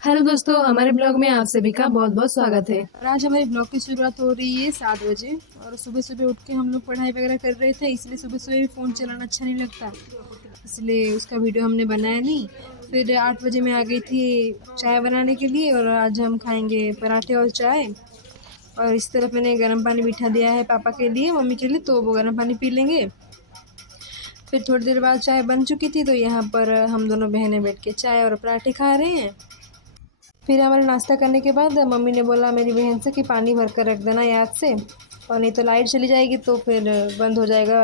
Hello दोस्तों, हमारे blog में आप सभी का बहुत बहुत स्वागत है। और आज हमारे ब्लॉग की शुरुआत हो रही है 7 बजे। और सुबह सुबह उठ के हम लोग पढ़ाई वगैरह कर रहे थे, इसलिए सुबह सुबह भी फ़ोन चलाना अच्छा नहीं लगता, इसलिए उसका वीडियो हमने बनाया नहीं। फिर 8 बजे मैं आ गई थी चाय बनाने के लिए, और आज हम खाएंगे पराठे और चाय। और इस तरफ मैंने गर्म पानी बिठा दिया है पापा के लिए, मम्मी के लिए, तो वो गर्म पानी पी लेंगे। फिर थोड़ी देर बाद चाय बन चुकी थी, तो यहाँ पर हम दोनों बहनें बैठ के चाय और पराठे खा रहे हैं। फिर हमारे नाश्ता करने के बाद मम्मी ने बोला मेरी बहन से कि पानी भर कर रख देना याद से, और नहीं तो लाइट चली जाएगी तो फिर बंद हो जाएगा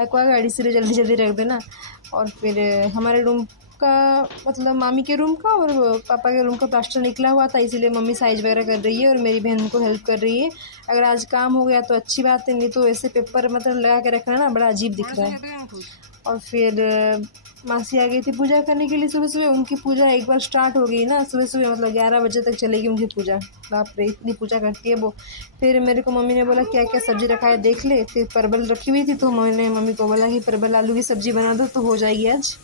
एक्वागार्ड, इसलिए जल्दी जल्दी रख देना। और फिर हमारे रूम का मतलब मामी के रूम का और पापा के रूम का प्लास्टर निकला हुआ था, इसीलिए मम्मी साइज वगैरह कर रही है और मेरी बहन को हेल्प कर रही है। अगर आज काम हो गया तो अच्छी बात है, नहीं तो ऐसे पेपर मतलब लगा के रखना ना बड़ा अजीब दिख रहा है। और फिर मासी आ गई थी पूजा करने के लिए सुबह सुबह। उनकी पूजा एक बार स्टार्ट हो गई ना सुबह सुबह, मतलब 11 बजे तक चलेगी उनकी पूजा। बाप रे, इतनी पूजा करती है वो। फिर मेरे को मम्मी ने बोला क्या क्या सब्ज़ी रखा है देख ले। फिर परवल रखी हुई थी, तो मैंने मम्मी को बोला कि परवल आलू की सब्ज़ी बना दो तो हो जाएगी आज।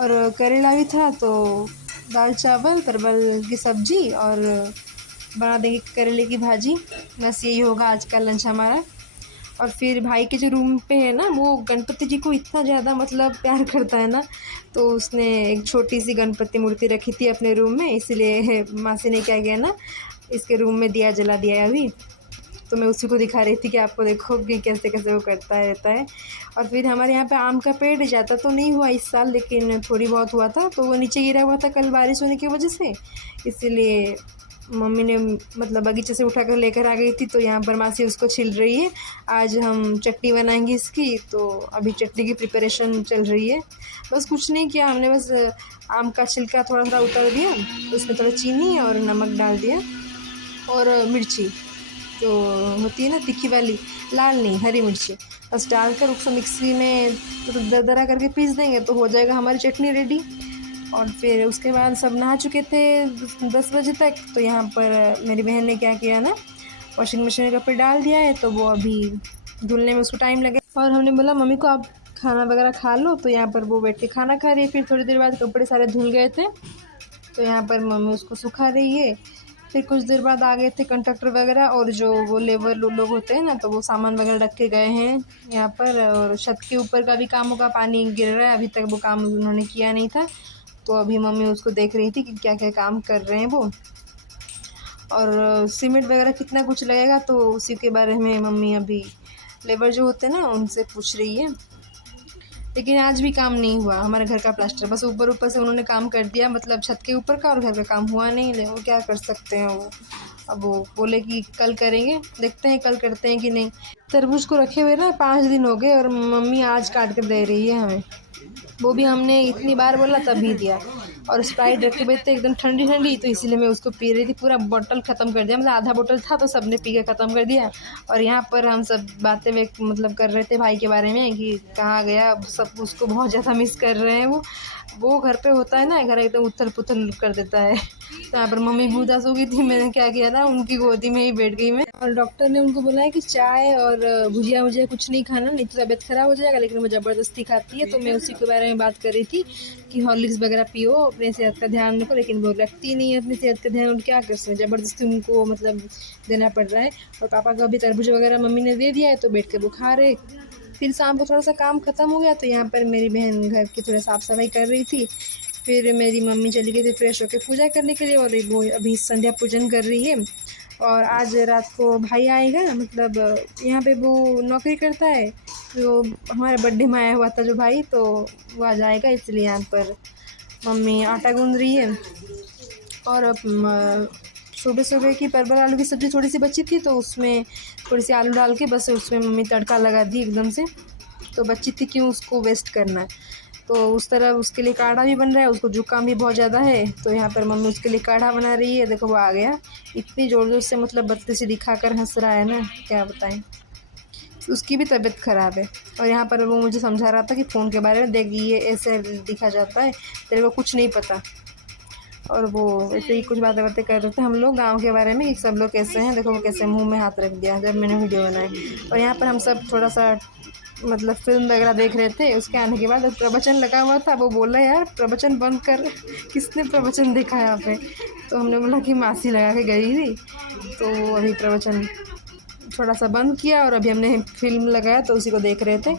और करेला भी था, तो दाल चावल परवल की सब्ज़ी और बना देंगे करेले की भाजी। बस यही होगा आज का लंच हमारा। और फिर भाई के जो रूम पे है ना, वो गणपति जी को इतना ज़्यादा मतलब प्यार करता है ना, तो उसने एक छोटी सी गणपति मूर्ति रखी थी अपने रूम में, इसलिए मासी ने क्या किया ना, इसके रूम में दिया जला दिया है अभी। तो मैं उसी को दिखा रही थी कि आपको देखो कि कैसे कैसे वो करता है रहता है। और फिर हमारे यहाँ पे आम का पेड़ ज़्यादा तो नहीं हुआ इस साल, लेकिन थोड़ी बहुत हुआ था, तो वो नीचे गिरा हुआ था कल बारिश होने की वजह से, इसीलिए मम्मी ने मतलब बगीचे से उठा कर लेकर आ गई थी। तो यहाँ पर मासी उसको छिल रही है। आज हम चटनी बनाएंगे इसकी, तो अभी चटनी की प्रिपरेशन चल रही है। बस कुछ नहीं किया हमने, बस आम का छिलका थोड़ा सा उतार दिया, उसमें थोड़ा चीनी और नमक डाल दिया, और मिर्ची जो होती है ना तीखी वाली, लाल नहीं हरी मिर्ची, बस डालकर उसको मिक्सी में तो दरदरा करके पीस देंगे तो हो जाएगा हमारी चटनी रेडी। और फिर उसके बाद सब नहा चुके थे 10 बजे तक, तो यहाँ पर मेरी बहन ने क्या किया ना, वॉशिंग मशीन में कपड़े डाल दिया है, तो वो अभी धुलने में उसको टाइम लगे। और हमने बोला मम्मी को आप खाना वगैरह खा लो, तो यहाँ पर वो बैठ के खाना खा रही है। फिर थोड़ी देर बाद कपड़े सारे धुल गए थे, तो यहाँ पर मम्मी उसको सुखा रही है। फिर कुछ देर बाद आ गए थे कंडक्टर वगैरह, और जो वो लेबर लोग होते हैं ना, तो वो सामान वगैरह रख के गए हैं यहाँ पर। और छत के ऊपर का भी काम होगा, पानी गिर रहा है, अभी तक वो काम उन्होंने किया नहीं था, तो अभी मम्मी उसको देख रही थी कि क्या क्या काम कर रहे हैं वो। और सीमेंट वगैरह कितना कुछ लगेगा, तो उसी के बारे में मम्मी अभी लेबर जो होते हैं ना उनसे पूछ रही है। लेकिन आज भी काम नहीं हुआ हमारे घर का प्लास्टर, बस ऊपर ऊपर से उन्होंने काम कर दिया, मतलब छत के ऊपर का, और घर का काम हुआ नहीं। ले वो क्या कर सकते हैं वो, अब वो बोले कि कल करेंगे, देखते हैं कल करते हैं कि नहीं। तरबूज को रखे हुए ना 5 दिन हो गए, और मम्मी आज काट कर दे रही है हमें, वो भी हमने इतनी बार बोला तभी दिया। और स्प्राइट रखे हुए थे एकदम ठंडी ठंडी, तो इसीलिए मैं उसको पी रही थी, पूरा बोतल ख़त्म कर दिया, मतलब आधा बोतल था तो सबने पी के ख़त्म कर दिया। और यहाँ पर हम सब बातें मतलब कर रहे थे भाई के बारे में कि कहाँ गया, सब उसको बहुत ज़्यादा मिस कर रहे हैं वो घर पे होता है ना, घर एकदम उथल पुथल कर देता है। तो यहाँ पर मम्मी भी उदास हो गई थी, मैंने क्या किया था उनकी गोदी में ही बैठ गई मैं। और डॉक्टर ने उनको बोला है कि चाय और भुजिया वुजिया कुछ नहीं खाना, नहीं तो तबीयत ख़राब हो जाएगा, लेकिन वो ज़बरदस्ती खाती है। तो मैं उसी के बारे में बात कर रही थी कि हॉर्लिक्स वगैरह पियो, अपनी सेहत का ध्यान रखो, लेकिन वो रखती नहीं है अपनी सेहत का ध्यान, और क्या कर सकते, ज़बरदस्ती उनको मतलब देना पड़ रहा है। और पापा का भी तरबूज वगैरह मम्मी ने दे दिया है, तो बैठ कर वो खा रहे। फिर शाम को थोड़ा सा काम ख़त्म हो गया, तो यहाँ पर मेरी बहन घर की थोड़ा साफ़ सफाई कर रही थी। फिर मेरी मम्मी चली गई थी फ्रेश होकर पूजा करने के लिए, और वो अभी संध्या पूजन कर रही है। और आज रात को भाई आएगा, मतलब यहाँ पे वो नौकरी करता है, तो हमारे बर्थडे में आया हुआ था जो भाई, तो वो आ जाएगा, इसलिए यहाँ पर मम्मी आटा गूँध रही है। और सुबह सुबह की परवल आलू की सब्ज़ी थोड़ी सी बची थी, तो उसमें थोड़ी सी आलू डाल के बस उसमें मम्मी तड़का लगा दी एकदम से, तो बची थी क्यों उसको वेस्ट करना है। तो उस तरह उसके लिए काढ़ा भी बन रहा है, उसको जुकाम भी बहुत ज़्यादा है, तो यहाँ पर मम्मी उसके लिए काढ़ा बना रही है। देखो वो आ गया, इतनी ज़ोर ज़ोर से मतलब बदतमीज़ी दिखाकर हंस रहा है ना, क्या बताएं। उसकी भी तबीयत ख़राब है। और यहाँ पर वो मुझे समझा रहा था कि फ़ोन के बारे में, देख ये ऐसे दिखा जाता है, तेरे को कुछ नहीं पता। और वो ऐसे ही कुछ बातें बातें कर रहे थे हम लोग गांव के बारे में कि सब लोग कैसे हैं, देखो वो कैसे मुंह में हाथ रख दिया जब मैंने वीडियो बनाई। और यहाँ पर हम सब थोड़ा सा मतलब फिल्म वगैरह देख रहे थे। उसके आने के बाद प्रवचन लगा हुआ था, वो बोला यार प्रवचन बंद कर, किसने प्रवचन देखा यहाँ पे। तो हमने बोला कि मासी लगा के गई थी। तो अभी प्रवचन थोड़ा सा बंद किया और अभी हमने फिल्म लगाया तो उसी को देख रहे थे।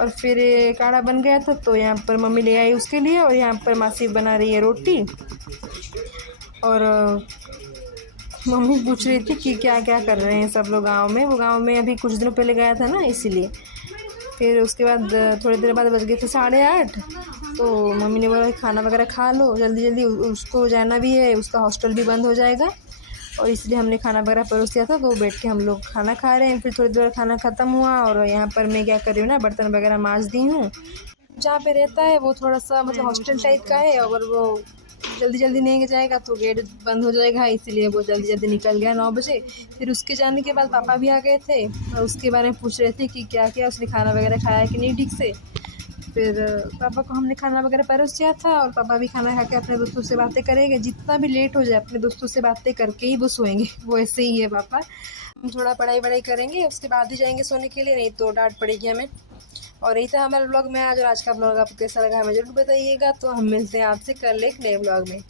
और फिर काढ़ा बन गया था तो यहाँ पर मम्मी ले आई उसके लिए, और यहाँ पर मासी बना रही है रोटी। और मम्मी पूछ रही थी कि क्या क्या कर रहे हैं सब लोग गांव में। वो गांव में अभी कुछ दिनों पहले गया था ना, इसीलिए। फिर उसके बाद थोड़ी देर बाद बज गए थे 8:30। तो मम्मी ने बोला खाना वगैरह खा लो जल्दी जल्दी, उसको जाना भी है, उसका हॉस्टल भी बंद हो जाएगा। और इसलिए हमने खाना वगैरह परोस दिया था, तो बैठ के हम लोग खाना खा रहे हैं। फिर थोड़ी देर खाना ख़त्म हुआ और यहाँ पर मैं क्या कर रही हूँ ना, बर्तन वगैरह मांज दी हूँ। जहाँ पे रहता है वो थोड़ा सा मतलब हॉस्टल टाइप का है, और वो जल्दी जल्दी नहीं जाएगा तो गेट बंद हो जाएगा, इसीलिए वो जल्दी जल्दी निकल गया 9 बजे। फिर उसके जाने के बाद पापा भी आ गए थे और उसके बारे में पूछ रहे थे कि क्या क्या उसने खाना वगैरह खाया कि नहीं ठीक से। फिर पापा को हमने खाना वगैरह परोस दिया था, और पापा भी खाना खा के अपने दोस्तों से बातें करेंगे। जितना भी लेट हो जाए अपने दोस्तों से बातें करके ही वो सोएंगे, वो ऐसे ही है पापा। हम थोड़ा पढ़ाई वढ़ाई करेंगे उसके बाद ही जाएंगे सोने के लिए, नहीं तो डांट पड़ेगी हमें। और यही था हमारे ब्लॉग में आज का ब्लॉग आपको कैसा लगा हमें जरूर बताइएगा। तो हम मिलते हैं आपसे कल एक नए ब्लॉग में।